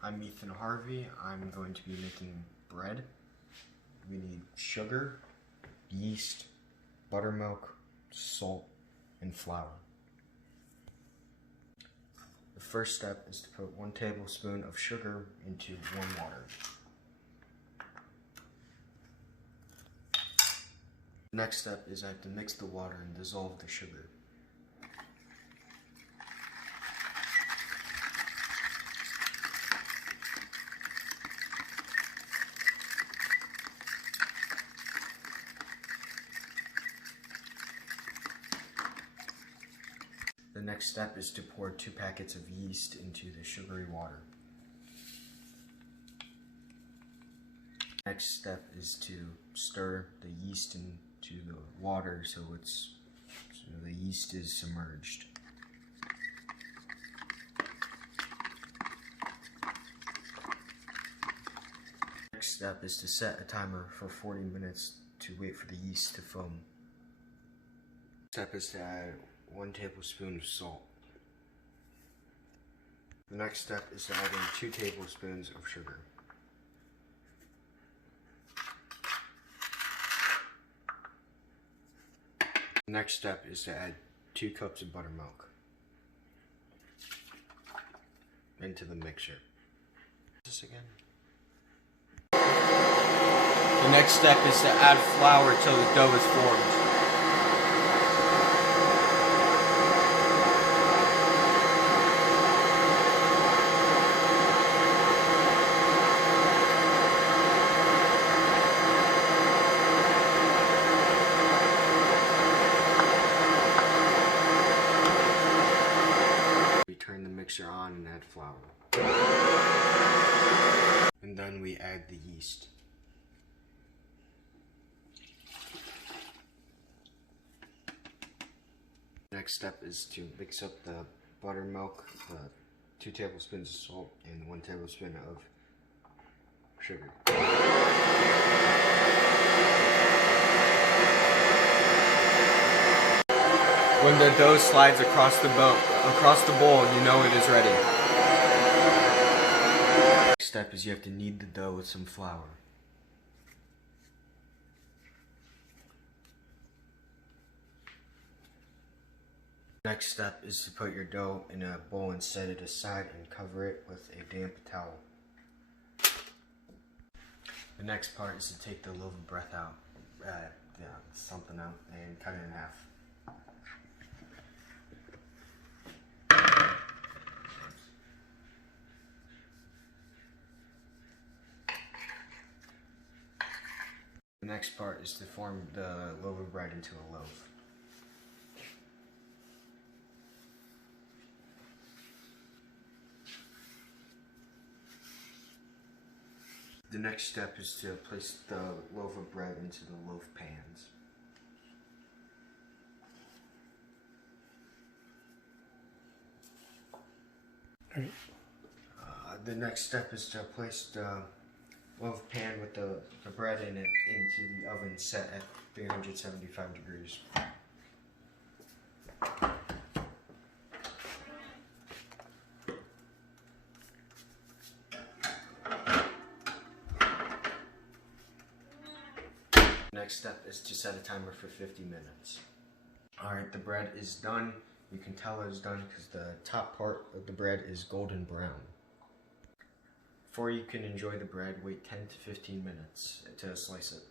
I'm Ethan Harvey. I'm going to be making bread. We need sugar, yeast, buttermilk, salt, and flour. The first step is to put 1 tablespoon of sugar into warm water. The next step is I have to mix the water and dissolve the sugar. The next step is to pour 2 packets of yeast into the sugary water. Next step is to stir the yeast into the water so the yeast is submerged. Next step is to set a timer for 40 minutes to wait for the yeast to foam. Step is to add 1 tablespoon of salt. The next step is to add in 2 tablespoons of sugar. The next step is to add 2 cups of buttermilk into the mixture. This again. The next step is to add flour till the dough is formed. Turn the mixer on and add flour. And then we add the yeast. Next step is to mix up the buttermilk, 2 tablespoons of salt, and 1 tablespoon of sugar. When the dough slides across the bowl, you know it is ready. Next step is you have to knead the dough with some flour. Next step is to put your dough in a bowl and set it aside and cover it with a damp towel. The next part is to take the loaf of bread out, something out, and cut it in half. The next part is to form the loaf of bread into a loaf. The next step is to place the loaf of bread into the loaf pans. The next step is to place the loaf pan with the bread in it into the oven set at 375 degrees. Next step is to set a timer for 50 minutes. Alright, the bread is done. You can tell it's done because the top part of the bread is golden brown. Before you can enjoy the bread, wait 10 to 15 minutes to slice it.